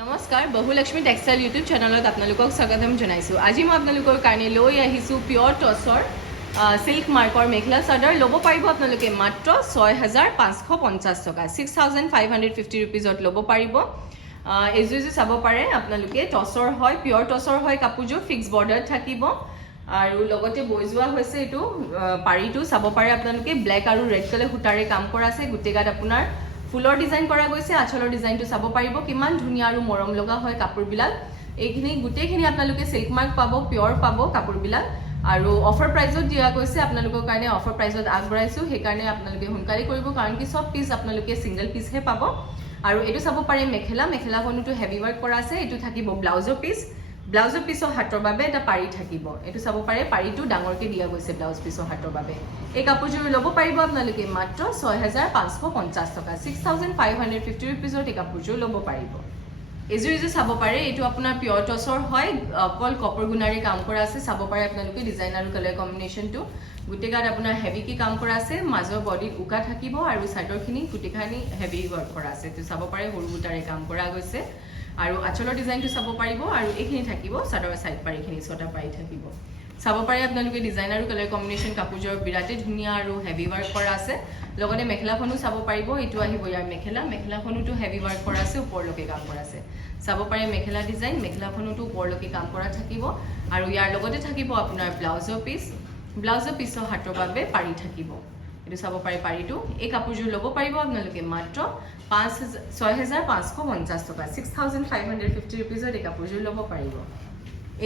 নমস্কাৰ বহুলক্ষ্মী textile YouTube চেনেলত আপোনালোকক স্বাগতম জনাইছোঁ। আজি মই আপোনালোকৰ কাৰণে লৈ আহিছোঁ পিয়ৰ টছৰ সিল্ক মাৰ্কৰ মেখেলা চাদৰ। ল'ব পাৰিব আপোনালোকে মাত্ৰ 6,550 টকা, 6,550 ৰুপিজত ল'ব পাৰিব। এইযোৰ চাব পাৰে আপোনালোকে, টছৰ হয়, পিয়ৰ টছৰ হয় কাপোৰযোৰ, ফিক্স বৰ্ডাৰ থাকিব আৰু লগতে বৈ যোৱা হৈছে এইটো পাৰীটো চাব পাৰে আপোনালোকে। ব্লেক আৰু ৰেড কালাৰ সূতাৰে কাম কৰা আছে, গোটেই গাত আপোনাৰ ফুলৰ ডিজাইন কৰা গৈছে। আঁচলৰ ডিজাইনটো চাব পাৰিব, কিমান ধুনীয়া আৰু মৰম লগা হয় কাপোৰবিলাক। এইখিনি গোটেইখিনি আপোনালোকে সিল্ক মাৰ্ক পাব, পিয়ৰ পাব কাপোৰবিলাক আৰু অফাৰ প্ৰাইজত দিয়া গৈছে আপোনালোকৰ কাৰণে। অফাৰ প্ৰাইজত আগবঢ়াইছোঁ, সেইকাৰণে আপোনালোকে সোনকালে কৰিব, কাৰণ কি চব পিচ আপোনালোকে ছিংগল পিচহে পাব। আৰু এইটো চাব পাৰে মেখেলাখনতো হেভি ৱৰ্ক কৰা আছে। এইটো থাকিব ব্লাউজৰ পিছৰ হাতৰ বাবে এটা পাৰী থাকিব। এইটো চাব পাৰে, পাৰীটো ডাঙৰকৈ দিয়া গৈছে ব্লাউজ পিছৰ হাতৰ বাবে। এই কাপোৰযোৰ ল'ব পাৰিব আপোনালোকে মাত্ৰ 6,550 টকা, 6,550 ৰুপিজত এই কাপোৰযোৰ ল'ব পাৰিব। এইযোৰ চাব পাৰে, এইটো আপোনাৰ পিয়ৰ টছৰ হয়, অকল কপাৰ গুণাৰে কাম কৰা আছে। চাব পাৰে আপোনালোকে ডিজাইন আৰু কালাৰ কম্বিনেশ্যনটো, গোটেই গাত আপোনাৰ হেভিকৈ কাম কৰা আছে। মাজৰ বডিত উকা থাকিব আৰু চাদৰখিনি গোটেইখিনি হেভি ৱৰ্ক কৰা আছে। এইটো চাব পাৰে, সৰু বুটাৰে কাম কৰা গৈছে আৰু আঁচলৰ ডিজাইনটো চাব পাৰিব। আৰু এইখিনি থাকিব চাদৰ চাইড পাৰীখিনি, ছটা পাৰী থাকিব। চাব পাৰে আপোনালোকে ডিজাইন আৰু কালাৰ কম্বিনেশ্যন, কাপোৰযোৰ বিৰাটেই ধুনীয়া আৰু হেভি ৱৰ্ক কৰা আছে। লগতে মেখেলাখনো চাব পাৰিব, এইটো আহিব ইয়াৰ মেখেলাখনতো হেভি ৱৰ্ক কৰা আছে, ওপৰলৈকে কাম কৰা আছে। চাব পাৰে মেখেলা ডিজাইন, মেখেলাখনতো ওপৰলৈকে কাম কৰা থাকিব আৰু ইয়াৰ লগতে থাকিব আপোনাৰ ব্লাউজৰ পিছৰ হাতৰ বাবে পাৰী থাকিব। এইটো চাব পাৰে পাৰীটো। এই কাপোৰযোৰ ল'ব পাৰিব আপোনালোকে মাত্ৰ 6,550 টকা, 6,550 ৰুপিজত এই কাপোৰযোৰ ল'ব পাৰিব।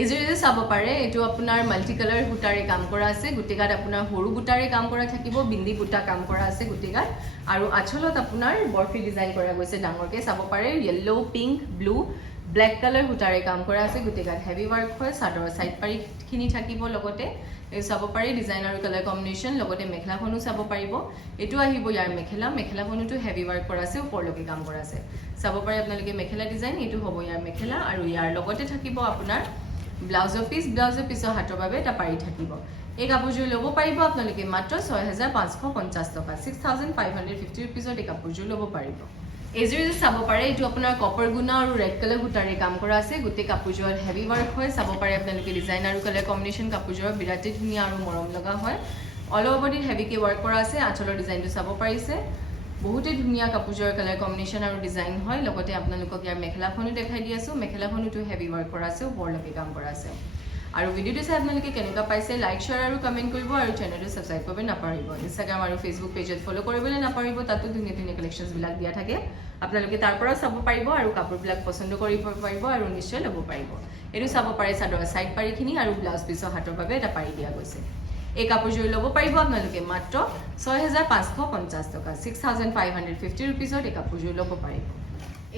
এইযোৰ চাব পাৰে, এইটো আপোনাৰ মাল্টি কালাৰ সূতাৰে কাম কৰা আছে। গোটেই গাত আপোনাৰ সৰু বুটাৰে কাম কৰা থাকিব, বিন্দি বুটা কাম কৰা আছে গোটেই গাত আৰু আঁচলত আপোনাৰ বৰফি ডিজাইন কৰা গৈছে ডাঙৰকৈ। চাব পাৰে yellow, pink, blue, black colour সূতাৰে কাম কৰা আছে। গোটেই গাত হেভি ৱৰ্ক হয়, চাদৰ চাইড পাৰীখিনি থাকিব। লগতে এই চাব পাৰে ডিজাইন আৰু কালাৰ কম্বিনেশ্যন, লগতে মেখেলাখনো চাব পাৰিব। এইটো আহিব ইয়াৰ মেখেলাখনতো হেভি ৱৰ্ক কৰা আছে, ওপৰলৈকে কাম কৰা আছে। চাব পাৰে আপোনালোকে মেখেলা ডিজাইন, এইটো হ'ব ইয়াৰ মেখেলা আৰু ইয়াৰ লগতে থাকিব আপোনাৰ ব্লাউজৰ পিছৰ হাতৰ বাবে এটা পাৰী থাকিব। এই কাপোৰযোৰ ল'ব পাৰিব আপোনালোকে মাত্ৰ 6,550 টকা, 6,550 ৰুপিজত এই কাপোৰযোৰ ল'ব পাৰিব। এইযোৰ চাব পাৰে, এইটো আপোনাৰ কপাৰ গুণা আৰু ৰেড কালাৰ সূতাৰে কাম কৰা আছে। গোটেই কাপোৰযোৰত হেভি ৱৰ্ক হয়। চাব পাৰে আপোনালোকে ডিজাইন আৰু কালাৰ কম্বিনেশ্যন, কাপোৰযোৰত বিৰাটেই ধুনীয়া আৰু মৰম লগা হয়। অল অভাৰ বডিত হেভিকৈ ৱৰ্ক কৰা আছে। আঁচলৰ ডিজাইনটো চাব পাৰিছে, বহুতেই ধুনীয়া কাপোৰযোৰৰ কালাৰ কম্বিনেশ্যন আৰু ডিজাইন হয়। লগতে আপোনালোকক ইয়াৰ মেখেলাখনো দেখাই দি আছোঁ, মেখেলাখনতো হেভি ৱৰ্ক কৰা আছে, ওপৰলৈকে কাম কৰা আছে। আৰু ভিডিঅ'টো চাই আপোনালোকে কেনেকুৱা পাইছে লাইক, শ্বেয়াৰ আৰু কমেণ্ট কৰিব আৰু চেনেলটো ছাবস্ক্ৰাইব কৰিব নাপাহৰিব। ইনষ্টাগ্ৰাম আৰু ফেচবুক পেজত ফ'ল' কৰিবলৈ নাপাহৰিব, তাতো ধুনীয়া ধুনীয়া কালেকশ্যনছবিলাক দিয়া থাকে। আপোনালোকে তাৰ পৰা চাব পাৰিব আৰু কাপোৰবিলাক পচন্দ কৰিব পাৰিব আৰু নিশ্চয় ল'ব পাৰিব। এইটো চাব পাৰে চাদৰ চাইড পাৰীখিনি আৰু ব্লাউজ পিছৰ হাতৰ বাবে এটা পাৰী দিয়া গৈছে। এই কাপোৰযোৰ ল'ব পাৰিব আপোনালোকে মাত্ৰ 6,550 টকা, 6,550 ৰুপিজত এই কাপোৰযোৰ ল'ব পাৰিব।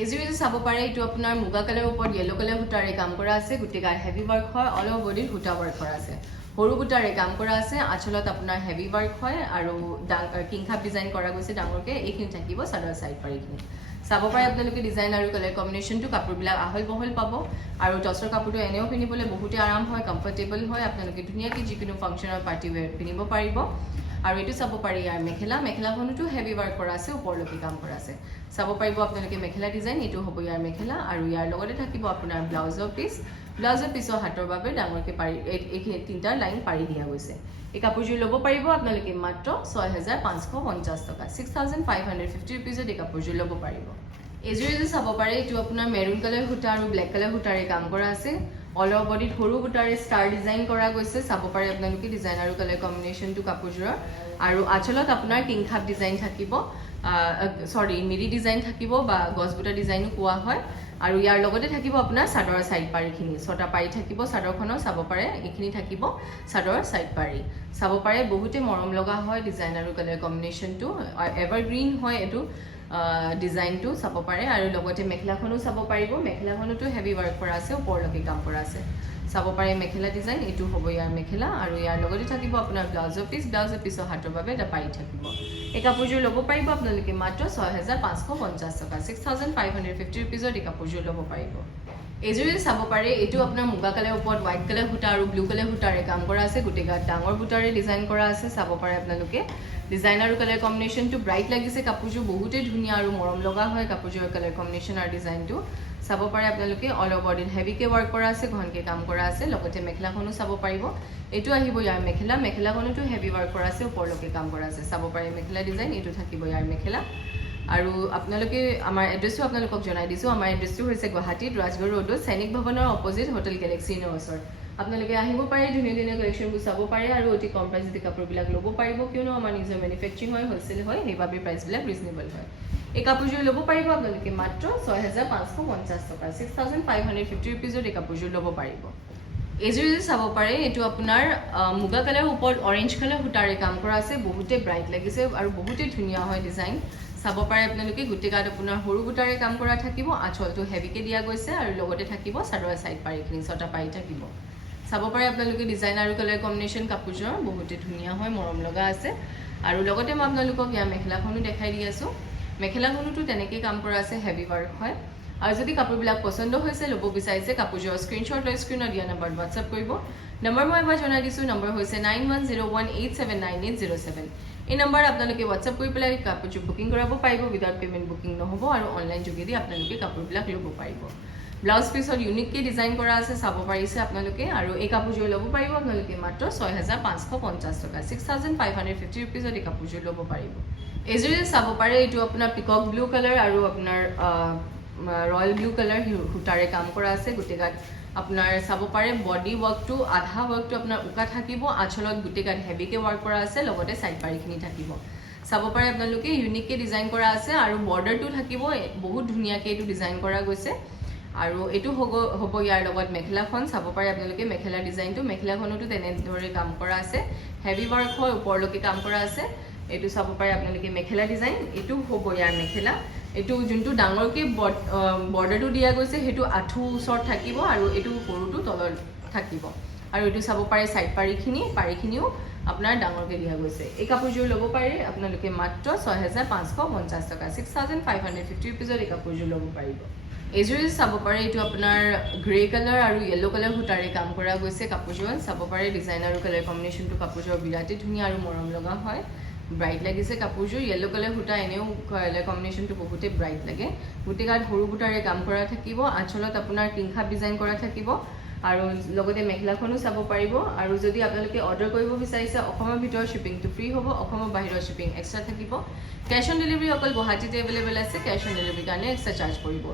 এইযোৰ চাব পাৰে, এইটো আপোনাৰ মুগা কালাৰৰ ওপৰত য়েল্লো কালাৰ সূতাৰে কাম কৰা আছে। গোটেই গাত হেভি ৱৰ্ক হয়, অল অভাৰ বডিত সূতা ৱৰ্ক কৰা আছে, সৰু বুটাৰে কাম কৰা আছে। আঁচলত আপোনাৰ হেভি ৱৰ্ক হয় আৰু কিংখাপ ডিজাইন কৰা গৈছে ডাঙৰকৈ। এইখিনি থাকিব চাদৰ চাইড পাৰীখিনি। চাব পাৰে আপোনালোকে ডিজাইন আৰু কালাৰ কম্বিনেশ্যনটো, কাপোৰবিলাক আহল বহল পাব আৰু টছৰ কাপোৰটো এনেও পিন্ধিবলৈ বহুতেই আৰাম হয়, কমফৰ্টেবল হয়। আপোনালোকে ধুনীয়াকৈ যিকোনো ফাংচনৰ পাৰ্টি ৱেৰ পিন্ধিব পাৰিব। আৰু এইটো চাব পাৰি ইয়াৰ মেখেলাখনতো হেভি ৱৰ্ক কৰা আছে, ওপৰলৈকে কাম কৰা আছে। চাব পাৰিব আপোনালোকে মেখেলা ডিজাইন, এইটো হ'ব ইয়াৰ মেখেলা আৰু ইয়াৰ লগতে থাকিব আপোনাৰ ব্লাউজৰ পিছৰ হাতৰ বাবে ডাঙৰকৈ পাৰী, এইখিনি 3টা লাইন পাৰী দিয়া গৈছে। এই কাপোৰযোৰ ল'ব পাৰিব আপোনালোকে মাত্ৰ 6,550 টকা, 6,550 ৰুপিজত এই কাপোৰযোৰ ল'ব পাৰিব। এইযোৰ চাব পাৰে, এইটো আপোনাৰ মেৰুন কালাৰ সূতা আৰু ব্লেক কালাৰ সূতাৰে কাম কৰা আছে। অল অভাৰ বডিত সৰু বুটাৰে ষ্টাৰ ডিজাইন কৰা গৈছে। চাব পাৰে আপোনালোকে ডিজাইন আৰু কালাৰ কম্বিনেশ্যনটো কাপোৰযোৰৰ। আৰু আঁচলত আপোনাৰ কিংখাপ ডিজাইন থাকিব, মিৰি ডিজাইন থাকিব বা গছবুটা ডিজাইনো পোৱা হয়। আৰু ইয়াৰ লগতে থাকিব আপোনাৰ চাদৰ চাইড পাৰীখিনি, 6টা পাৰী থাকিব চাদৰখনৰ। চাব পাৰে এইখিনি থাকিব চাদৰ চাইড পাৰী। চাব পাৰে বহুতেই মৰম লগা হয় ডিজাইন আৰু কালাৰ কম্বিনেশ্যনটো, এভাৰগ্ৰীণ হয় এইটো ডিজাইনটো। চাব পাৰে আৰু লগতে মেখেলাখনো চাব পাৰিব, মেখেলাখনতো হেভি ৱৰ্ক কৰা আছে, ওপৰলৈকে কাম কৰা আছে। চাব পাৰে মেখেলা ডিজাইন, এইটো হ'ব ইয়াৰ মেখেলা আৰু ইয়াৰ লগতে থাকিব আপোনাৰ ব্লাউজৰ পিছৰ হাতৰ বাবে এটা পাৰী থাকিব। এই কাপোৰযোৰ ল'ব পাৰিব আপোনালোকে মাত্ৰ 6,550 টকা, 6,550 ৰুপিজত এই কাপোৰযোৰ ল'ব পাৰিব। এইযোৰে চাব পাৰে এইটো আপোনাৰ মুগা কালাৰৰ ওপৰত হোৱাইট কালাৰ সূতা আৰু ব্লু কালাৰ সূতাৰে কাম কৰা আছে গোটেই গাত ডাঙৰ বুটাৰে ডিজাইন কৰা আছে চাব পাৰে আপোনালোকে ডিজাইন আৰু কালাৰ কম্বিনেশ্যনটো ব্ৰাইট লাগিছে কাপোৰযোৰ বহুতেই ধুনীয়া আৰু মৰম লগা হয় কাপোৰযোৰৰ কালাৰ কম্বিনেশ্যন আৰু ডিজাইনটো চাব পাৰে আপোনালোকে অল অভাৰ বডিত হেভিকে ৱৰ্ক কৰা আছে ঘনকে কাম কৰা আছে লগতে মেখেলাখনো চাব পাৰিব এইটো আহিব ইয়াৰ মেখেলাখনতো হেভি ৱৰ্ক কৰা আছে ওপৰলৈকে কাম কৰা আছে চাব পাৰে মেখেলা ডিজাইন এইটো থাকিব ইয়াৰ মেখেলা আৰু আপোনালোকে আমাৰ এড্ৰেছটো আপোনালোকক জনাই দিছোঁ আমাৰ এড্ৰেছটো হৈছে গুৱাহাটীত ৰাজগড় ৰোডত সৈনিক ভৱনৰ অপজিট হোটেল গেলেক্সিৰ ওচৰত আপোনালোকে আহিব পাৰে ধুনীয়া ধুনীয়া কালেকশ্যনবোৰ চাব পাৰে আৰু অতি কম প্ৰাইচতে কাপোৰবিলাক ল'ব পাৰিব কিয়নো আমাৰ নিজৰ মেনুফেকচাৰিং হয় হোলচেল হয় সেইবাবে প্ৰাইচবিলাক ৰিজনেবল হয় এই কাপোৰযোৰ ল'ব পাৰিব আপোনালোকে মাত্ৰ 6,550 টকা 6,550 ৰুপিজত এই কাপোৰযোৰ ল'ব পাৰিব এইযোৰ যদি চাব পাৰে এইটো আপোনাৰ মুগা কালাৰৰ ওপৰত অৰেঞ্জ কালাৰ সূতাৰে কাম কৰা আছে বহুতে ব্ৰাইট লাগিছে আৰু বহুতে ধুনীয়া হয় ডিজাইন চাব পাৰে আপোনালোকে গোটেই গাত আপোনাৰ সৰু বুটাৰে কাম কৰা থাকিব আঁচলটো হেভিকে দিয়া গৈছে আৰু লগতে থাকিব চাদৰৰ সাইড পাৰিখিনি ছটা পাৰি থাকিব চাব পাৰে আপোনালোকে ডিজাইন আৰু কালাৰ কম্বিনেশ্যন কাপোৰযোৰ বহুতে ধুনীয়া হয় মৰম লগা আছে আৰু লগতে মই আপোনালোকক ইয়াৰ মেখেলাখনো দেখাই দি আছোঁ মেখেলাখনতো তেনেকৈ কাম কৰা আছে হেভি ৱৰ্ক হয় আৰু যদি কাপোৰবিলাক পচন্দ হৈছে ল'ব বিচাৰিছে কাপোৰযোৰৰ স্ক্ৰীনশ্বট লৈ স্ক্ৰীনত দিয়া নম্বৰত হোৱাটছআপ কৰিব নম্বৰ মই এবাৰ জনাই দিছোঁ নম্বৰ হৈছে 9101879807 এই নম্বৰ আপোনালোকে হোৱাটছআপ কৰি পেলাই কাপোৰযোৰ বুকিং কৰাব পাৰিব উইদাউট পে'মেণ্ট বুকিং নহ'ব আৰু অনলাইন যোগেদি আপোনালোকে কাপোৰবিলাক ল'ব পাৰিব ব্লাউজ পিছত ইউনিককৈ ডিজাইন কৰা আছে চাব পাৰিছে আপোনালোকে আৰু এই কাপোৰযোৰ ল'ব পাৰিব আপোনালোকে মাত্ৰ 6,550 টকা 6,550 ৰুপিজত এই কাপোৰযোৰ ল'ব পাৰিব এইযোৰে চাব পাৰে এইটো আপোনাৰ পিকক ব্লু কালাৰ আৰু আপোনাৰ ৰয়েল ব্লু কালাৰ সূতাৰে কাম কৰা আছে গোটেই গাত আপোনাৰ চাব পাৰে বডি ৱৰ্কটো আধা ৱৰ্কটো আপোনাৰ উকা থাকিব আঁচলত গোটেই গাত হেভিকে ৱৰ্ক কৰা আছে লগতে সাইড পাৰিখিনি থাকিব চাব পাৰে আপোনালোকে ইউনিককৈ ডিজাইন কৰা আছে আৰু বৰ্ডাৰটো থাকিব বহুত ধুনীয়াকৈ এইটো ডিজাইন কৰা গৈছে আৰু এইটো হ'ব ইয়াৰ লগত মেখেলাখন চাব পাৰে আপোনালোকে মেখেলা ডিজাইনটো মেখেলাখনতো তেনেদৰে কাম কৰা আছে হেভি ৱৰ্ক হয় ওপৰলৈকে কাম কৰা আছে এইটো চাব পাৰে আপোনালোকে মেখেলা ডিজাইন এইটো হ'ব ইয়াৰ মেখেলা এইটো যোনটো ডাঙৰকৈ বৰ্ডাৰটো দিয়া গৈছে সেইটো আঁঠু ওচৰত থাকিব আৰু এইটো সৰুটো তলত থাকিব আৰু এইটো চাব পাৰে সাইড পাৰিখিনিও আপোনাৰ ডাঙৰকৈ দিয়া গৈছে এই কাপোৰযোৰ ল'ব পাৰে আপোনালোকে মাত্ৰ 6,550 টকা 6,550 ৰুপিজত এই কাপোৰযোৰ ল'ব পাৰিব এইযোৰ চাব পাৰে এইটো আপোনাৰ গ্ৰে কালাৰ আৰু য়েল্লো কালাৰ সূতাৰে কাম কৰা গৈছে কাপোৰযোৰ চাব পাৰে ডিজাইন আৰু কালাৰ কম্বিনেশ্যনটো কাপোৰযোৰ বিৰাটেই ধুনীয়া আৰু মৰম লগা হয় ব্ৰাইট লাগিছে কাপোৰযোৰ য়েল্লো কালাৰ সূতা এনেও কালাৰ কম্বিনেশ্যনটো বহুতেই ব্ৰাইট লাগে গোটেই গাত সৰু বুটাৰে কাম কৰা থাকিব আঁচলত আপোনাৰ কিংখাপ ডিজাইন কৰা থাকিব আৰু লগতে মেখেলাখনো চাব পাৰিব আৰু যদি আপোনালোকে অৰ্ডাৰ কৰিব বিচাৰিছে অসমৰ ভিতৰত শ্বিপিংটো ফ্ৰী হ'ব অসমৰ বাহিৰৰ শ্বিপিং এক্সট্ৰা থাকিব কেছ অন ডেলিভাৰী অকল গুৱাহাটীতে এভেইলেবল আছে কেছ অন ডেলিভাৰীৰ কাৰণে এক্সট্ৰা চাৰ্জ পৰিব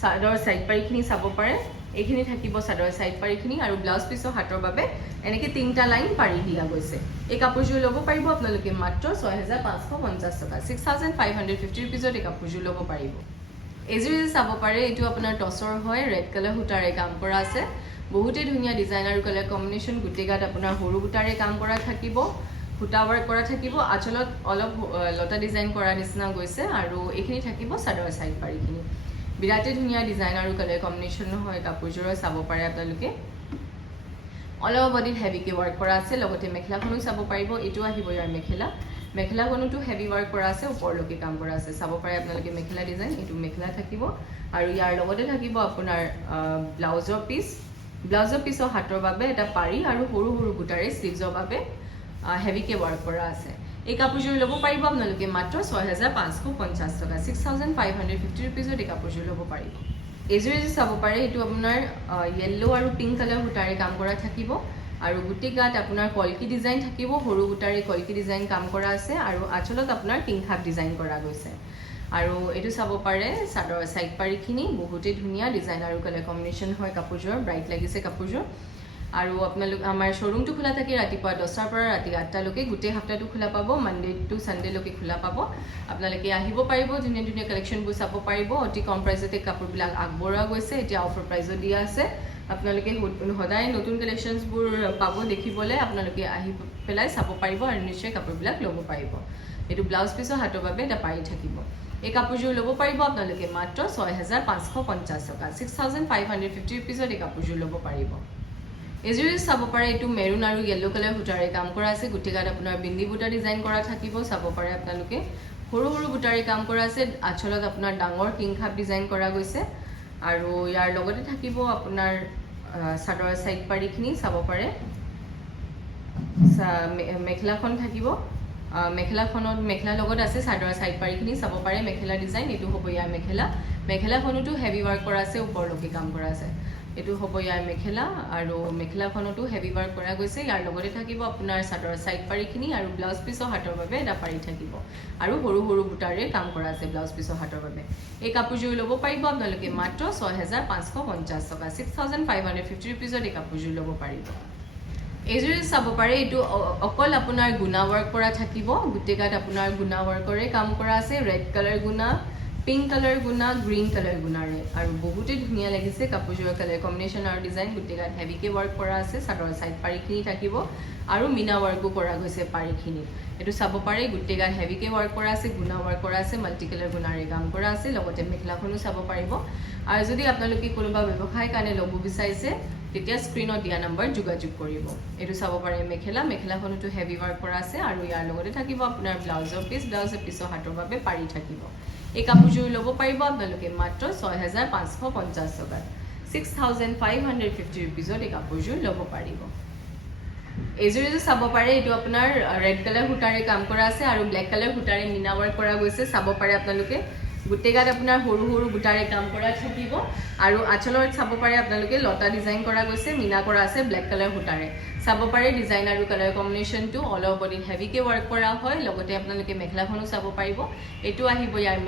চাদৰ সাইড পাৰিখিনি চাব পাৰে এইখিনি থাকিব চাদৰ সাইড পাৰিখিনি আৰু ব্লাউজ পিছৰ হাতৰ বাবে এনেকৈ 3টা লাইন পাৰি দিয়া গৈছে এই কাপোৰযোৰ ল'ব পাৰিব আপোনালোকে মাত্ৰ 6,550 টকা 6,550 ৰুপিজত এই কাপোৰযোৰ ল'ব পাৰিব এইযোৰ চাব পাৰে এইটো আপোনাৰ টচৰ হয় ৰেড কালাৰ সূতাৰে কাম কৰা আছে বহুতেই ধুনীয়া ডিজাইন আৰু কালাৰ কম্বিনেশ্যন গোটেই গাত আপোনাৰ সৰু বুটাৰে কাম কৰা থাকিব সূতা ৱৰ্ক কৰা থাকিব আঁচলত অলপ লতা ডিজাইন কৰা নিচিনা গৈছে আৰু এইখিনি থাকিব চাদৰ সাইড পাৰিখিনি বিৰাটেই ধুনীয়া ডিজাইন আৰু কালাৰ কম্বিনেশ্যন হয় কাপোৰযোৰৰ চাব পাৰে আপোনালোকে অল অভাৰ বডিত হেভিকে ৱৰ্ক কৰা আছে লগতে মেখেলাখনো চাব পাৰিব এইটো আহিব ইয়াৰ মেখেলাখনতো হেভি ৱৰ্ক কৰা আছে ওপৰলৈকে কাম কৰা আছে চাব পাৰে আপোনালোকে মেখেলা ডিজাইন এইটো মেখেলা থাকিব আৰু ইয়াৰ লগতে থাকিব আপোনাৰ ব্লাউজৰ পিছৰ হাতৰ বাবে এটা পাৰি আৰু সৰু সৰু বুটাৰে স্লিভছৰ বাবে হেভিকে ৱৰ্ক কৰা আছে এই কাপোৰযোৰ ল'ব পাৰিব আপোনালোকে মাত্ৰ 6,550 টকা 6,550 ৰুপিজত এই কাপোৰযোৰ ল'ব পাৰিব এইযোৰ চাব পাৰে এইটো আপোনাৰ য়েল্লো আৰু পিংক কালাৰ সূতাৰে কাম কৰা থাকিব আৰু গোটেই গাত আপোনাৰ কলকি ডিজাইন থাকিব সৰু বুটাৰে কলকি ডিজাইন কাম কৰা আছে আৰু আঁচলত আপোনাৰ কিংখাপ ডিজাইন কৰা গৈছে আৰু এইটো চাব পাৰে চাদৰ সাইড পাৰিখিনি বহুতেই ধুনীয়া ডিজাইন আৰু কালাৰ কম্বিনেশ্যন হয় কাপোৰযোৰ ব্ৰাইট লাগিছে কাপোৰযোৰ আৰু আপোনালোক আমাৰ শ্ব'ৰুমটো খোলা থাকে ৰাতিপুৱা 10টাৰ পৰা ৰাতি 8টালৈকে গোটেই সপ্তাহটো খোলা পাব মানডে টু ছানডেলৈকে খোলা পাব আপোনালোকে আহিব পাৰিব ধুনীয়া ধুনীয়া কালেকশ্যনবোৰ চাব পাৰিব অতি কম প্ৰাইচতে কাপোৰবিলাক আগবঢ়োৱা গৈছে এতিয়া অফাৰ প্ৰাইজত দিয়া আছে আপোনালোকে সদায় নতুন কালেকশ্যনছবোৰ পাব দেখিবলৈ আপোনালোকে আহি পেলাই চাব পাৰিব আৰু নিশ্চয় কাপোৰবিলাক ল'ব পাৰিব এইটো ব্লাউজ পিছৰ হাতৰ বাবে এটা পাৰি থাকিব এই কাপোৰযোৰ ল'ব পাৰিব আপোনালোকে মাত্ৰ 6,550 টকা 6,550 ৰুপিজত এই কাপোৰযোৰ ল'ব পাৰিব এইযোৰ চাব পাৰে এইটো মেৰুন আৰু য়েল্লো কালাৰ সূতাৰে কাম কৰা আছে গোটেই গাত আপোনাৰ বিন্দি বুটা ডিজাইন কৰা থাকিব চাব পাৰে আপোনালোকে সৰু সৰু বুটাৰে কাম কৰা আছে আঁচলত আপোনাৰ ডাঙৰ কিংখাপ ডিজাইন কৰা গৈছে আৰু ইয়াৰ লগতে থাকিব আপোনাৰ চাদৰৰ সাইড পাৰিখিনি চাব পাৰে মেখেলাখন থাকিব মেখেলাৰ লগত আছে চাদৰৰ সাইড পাৰিখিনি চাব পাৰে মেখেলা ডিজাইন এইটো হ'ব ইয়াৰ মেখেলাখনতো হেভি ৱাৰ্ক কৰা আছে ওপৰলৈকে কাম কৰা আছে এইটো হ'ব ইয়াৰ মেখেলা আৰু মেখেলাখনতো হেভি ৱাৰ্ক কৰা গৈছে ইয়াৰ লগতে থাকিব আপোনাৰ চাদৰৰ সাইড পাৰিখিনি আৰু ব্লাউজ পিছৰ হাতৰ বাবে এটা পাৰি থাকিব আৰু সৰু সৰু বুটাৰে কাম কৰা আছে ব্লাউজ পিছৰ হাতৰ বাবে এই কাপোৰযোৰ ল'ব পাৰিব আপোনালোকে মাত্ৰ 6550 টকা 6550 ৰুপিজত এই কাপোৰযোৰ ল'ব পাৰিব এইযোৰ চাব পাৰে এইটো অকল আপোনাৰ গুণা ৱৰ্ক কৰা থাকিব গুটেগাত আপোনাৰ গুণা ৱৰ্কৰে কাম কৰা আছে ৰেড কালাৰ গুণা পিংক কালাৰ গুণা গ্ৰীণ কালাৰ গুণাৰে আৰু বহুতে ধুনীয়া লাগিছে কাপোৰযোৰৰ কালাৰ কম্বিনেশ্যন আৰু ডিজাইন গুটেগাত হেভিকে ৱৰ্ক কৰা আছে চাদৰ সাইড পাৰিখিনি থাকিব আৰু মিনা ৱৰ্কো কৰা গৈছে পাৰিখিনি এইটো চাব পাৰে গুটেগাত হেভিকে ৱৰ্ক কৰা আছে গুণা ৱৰ্ক কৰা আছে মাল্টি কালাৰ গুণাৰে কাম কৰা আছে লগতে মেখেলাখনো চাব পাৰিব আৰু যদি আপোনালোকে কোনোবা ব্যৱসায়ৰ কাৰণে ল'ব বিচাৰিছে তেতিয়া স্ক্ৰীনত দিয়া নম্বৰ যোগাযোগ কৰিব এইটো চাব পাৰে মেখেলাখনতো হেভি ৱৰ্ক কৰা আছে আৰু ইয়াৰ লগতে থাকিব আপোনাৰ ব্লাউজৰ পিছৰ হাতৰ বাবে পাৰি থাকিব এই কাপোৰযোৰ ল'ব পাৰিব আপোনালোকে মাত্ৰ 6550 টকাত 6550 ৰুপিজত এই কাপোৰযোৰ ল'ব পাৰিব এইযোৰ চাব পাৰে এইটো আপোনাৰ ৰেড কালাৰ সূতাৰে কাম কৰা আছে আৰু ব্লেক কালাৰ সূতাৰে মিনা ৱৰ্ক কৰা গৈছে চাব পাৰে আপোনালোকে গুটেগাত আপোনাৰ সৰু সৰু বুটাৰে কাম কৰা থাকিব আৰু আঁচলত চাব পাৰে আপোনালোকে লতা ডিজাইন কৰা গৈছে মিনা কৰা আছে ব্লেক কালাৰ সূতাৰে চাব পাৰে ডিজাইন আৰু কালাৰ কম্বিনেশ্যনটো অল অভাৰ বডিত হেভিকে ৱৰ্ক কৰা হয় লগতে আপোনালোকে মেখেলাখনো চাব পাৰিব এইটো আহিব ইয়াৰ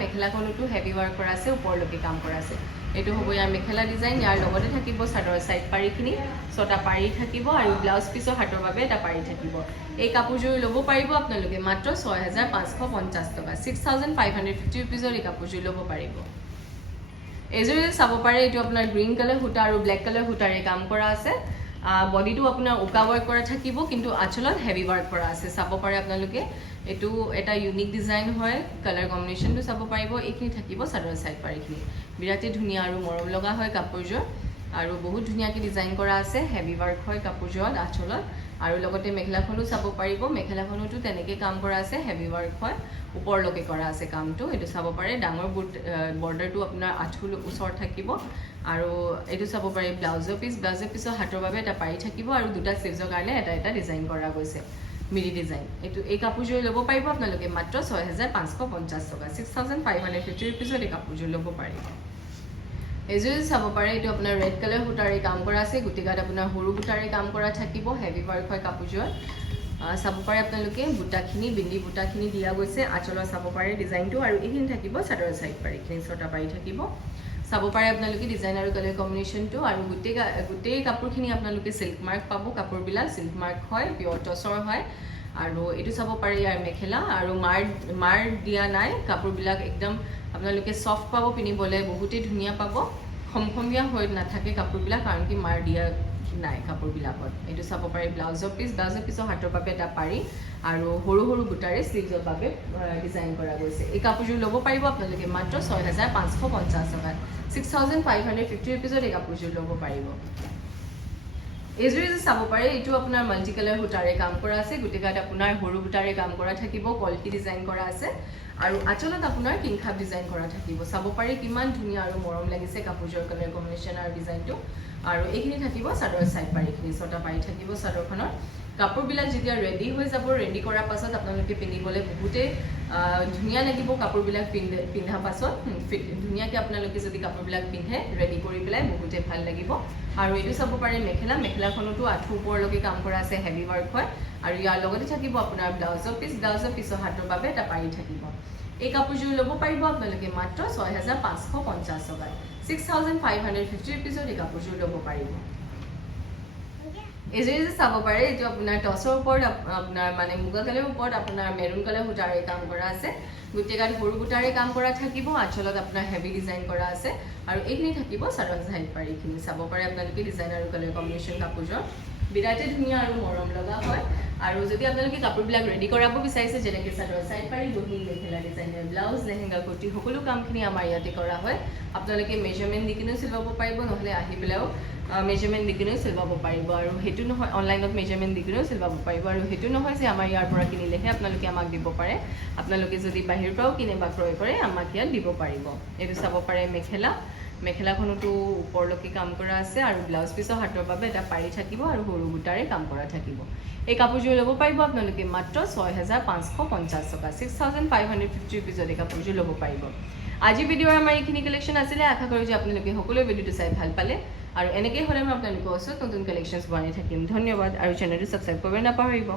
মেখেলাখনতো হেভি ৱৰ্ক কৰা আছে ওপৰলৈকে কাম কৰা আছে এইটো হ'ব ইয়াৰ মেখেলা ডিজাইন ইয়াৰ লগতে থাকিব চাদৰ সাইড পাৰিখিনি ছটা পাৰি থাকিব আৰু ব্লাউজ পিছৰ হাতৰ বাবে এটা পাৰি থাকিব এই কাপোৰযোৰ ল'ব পাৰিব আপোনালোকে মাত্ৰ 6550 টকা 6550 ৰুপিজৰ এই কাপোৰযোৰ ল'ব পাৰিব এইযোৰ চাব পাৰে এইটো আপোনাৰ গ্ৰীণ কালাৰ সূতা আৰু ব্লেক কালাৰ সূতাৰে কাম কৰা আছে বডিটো আপোনাৰ উকা ৱৰ্ক কৰা থাকিব কিন্তু আঁচলত হেভি ৱৰ্ক কৰা আছে চাব পাৰে আপোনালোকে এইটো এটা ইউনিক ডিজাইন হয় কালাৰ কম্বিনেশ্যনটো চাব পাৰিব এইখিনি থাকিব চাদৰ সাইড পাৰিখিনি বিৰাটেই ধুনীয়া আৰু মৰম লগা হয় কাপোৰযোৰ আৰু বহুত ধুনীয়াকৈ ডিজাইন কৰা আছে হেভি ৱৰ্ক হয় কাপোৰযোৰত আঁচলত আৰু লগতে মেখেলাখনো চাব পাৰিব মেখেলাখনতো তেনেকৈ কাম কৰা আছে হেভি ৱৰ্ক হয় ওপৰলৈকে কৰা আছে কামটো এইটো চাব পাৰে ডাঙৰ বৰ্ডাৰটো আপোনাৰ আঁঠুৰ ওচৰত থাকিব আৰু এইটো চাব পাৰে ব্লাউজৰ পিছৰ হাতৰ বাবে এটা পাৰি থাকিব আৰু দুটা স্লিভছৰ কাৰণে এটা ডিজাইন কৰা গৈছে মিৰি ডিজাইন এই কাপোৰযোৰ ল'ব পাৰিব আপোনালোকে মাত্ৰ 6550 টকা 6550 ৰুপিজত এই কাপোৰযোৰ ল'ব পাৰিব এইযোৰ চাব পাৰে এইটো আপোনাৰ ৰেড কালাৰ সূতাৰে কাম কৰা আছে গুটেগাত আপোনাৰ সৰু বুটাৰে কাম কৰা থাকিব হেভি ৱৰ্ক হয় কাপোৰযোৰত চাব পাৰে আপোনালোকে বুটাখিনি বিন্দি বুটাখিনি দিয়া গৈছে আঁচলত চাব পাৰে ডিজাইনটো আৰু এইখিনি থাকিব চাদৰ সাইড পাৰিখিনি ছটা পাৰি থাকিব চাব পাৰে আপোনালোকে ডিজাইন আৰু কালাৰ কম্বিনেশ্যনটো আৰু গোটেই কাপোৰখিনি আপোনালোকে চিল্ক মাৰ্ক পাব কাপোৰবিলাক চিল্ক মাৰ্ক হয় পিয়ৰ টচৰ হয় আৰু এইটো চাব পাৰে ইয়াৰ মেখেলা আৰু মাৰ দিয়া নাই কাপোৰবিলাক একদম আপোনালোকে সফ্ট পাব পিন্ধিবলৈ বহুতেই ধুনীয়া পাব খমখমীয়া হৈ নাথাকে কাপোৰবিলাক কাৰণ কি মাৰ দিয়া নাই কাপোৰবিলাকত এইটো চাব পাৰে ব্লাউজৰ পিছৰ হাতৰ বাবে এটা পাৰি আৰু সৰু সৰু বুটাৰে স্লিভছৰ বাবে ডিজাইন কৰা গৈছে এই কাপোৰযোৰ ল'ব পাৰিব আপোনালোকে মাত্ৰ 6550 টকাত 6550 ৰুপিজত এই কাপোৰযোৰ ল'ব পাৰিব এইযোৰ চাব পাৰে এইটো আপোনাৰ মাল্টি কালাৰ সূতাৰে কাম কৰা আছে গুটেগাত আপোনাৰ সৰু বুটাৰে কাম কৰা থাকিব কলকি ডিজাইন কৰা আছে আৰু আঁচলত আপোনাৰ কিংখাপ ডিজাইন কৰা থাকিব চাব পাৰে কিমান ধুনীয়া আৰু মৰম লাগিছে কাপোৰযোৰ কালাৰ কম্বিনেশ্যন আৰু ডিজাইনটো আৰু এইখিনি থাকিব চাদৰ সাইড পাৰিখিনি ছটা পাৰি থাকিব চাদৰখনৰ কাপোৰবিলাক যেতিয়া ৰেডি হৈ যাব ৰেডি কৰাৰ পাছত আপোনালোকে পিন্ধিবলৈ বহুতেই ধুনীয়া লাগিব কাপোৰবিলাক পিন্ধাৰ পাছত ধুনীয়াকৈ আপোনালোকে যদি কাপোৰবিলাক পিন্ধে ৰেডি কৰি পেলাই বহুতেই ভাল লাগিব আৰু এইটো চাব পাৰে মেখেলাখনতো আঁঠু ওপৰলৈকে কাম কৰা আছে হেভি ৱৰ্ক হয় আৰু ইয়াৰ লগতে থাকিব আপোনাৰ ব্লাউজৰ পিছৰ হাতৰ বাবে এটা পাৰি থাকিব এই কাপোৰযোৰ ল'ব পাৰিব আপোনালোকে মাত্ৰ 6550 টকাত 6550 ৰুপিজত এই কাপোৰযোৰ ল'ব পাৰিব এইযোৰ চাব পাৰে এইটো আপোনাৰ টচৰ ওপৰত আপোনাৰ মানে মুগা কালাৰৰ ওপৰত আপোনাৰ মেৰুন কালাৰ সূতাৰে কাম কৰা আছে গুটেগাত সৰু বুটাৰে কাম কৰা থাকিব আঁচলত আপোনাৰ হেভি ডিজাইন কৰা আছে আৰু এইখিনি থাকিব চাদৰ সাইড পাৰিখিনি চাব পাৰে আপোনালোকে ডিজাইন আৰু কালাৰ কম্বিনেশ্যন কাপোৰযোৰ বিৰাটেই ধুনীয়া আৰু মৰম লগা হয় আৰু যদি আপোনালোকে কাপোৰবিলাক ৰেডি কৰাব বিচাৰিছে যেনেকৈ চাদৰ সাইড পাৰি দহি মেখেলা ডিজাইনাৰ ব্লাউজ লেহেংগা কুৰ্তি সকলো কামখিনি আমাৰ ইয়াতে কৰা হয় আপোনালোকে মেজাৰমেণ্ট দি কিনেও চিলাব পাৰিব নহ'লে আহি পেলাইও মেজাৰমেণ্ট দি কিনেও চিলাব পাৰিব আৰু সেইটো নহয় অনলাইনত মেজাৰমেণ্ট দি কিনেও চিলাব পাৰিব আৰু সেইটো নহয় যে আমাৰ ইয়াৰ পৰা কিনিলেহে আপোনালোকে আমাক দিব পাৰে আপোনালোকে যদি বাহিৰৰ পৰাও কিনে বা ক্ৰয় কৰে আমাক ইয়াত দিব পাৰিব এইটো চাব পাৰে মেখেলা মেখেলাখনতো ওপৰলৈকে কাম কৰা আছে আৰু ব্লাউজ পিছৰ হাতৰ বাবে এটা পাৰি থাকিব আৰু সৰু বুটাৰে কাম কৰা থাকিব এই কাপোৰযোৰ ল'ব পাৰিব আপোনালোকে মাত্ৰ 6550 টকা 6550 ৰুপিজত এই কাপোৰযোৰ ল'ব পাৰিব আজি ভিডিঅ'ৰ আমাৰ এইখিনি কালেকশ্যন আছিলে আশা কৰোঁ যে আপোনালোকে সকলোৱে ভিডিঅ'টো চাই ভাল পালে আৰু এনেকৈ হ'লে মই আপোনালোকৰ ওচৰত নতুন কালেকশ্যনছ বনাই থাকিম ধন্যবাদ আৰু চেনেলটো ছাবস্ক্ৰাইব কৰিব নাপাহৰিব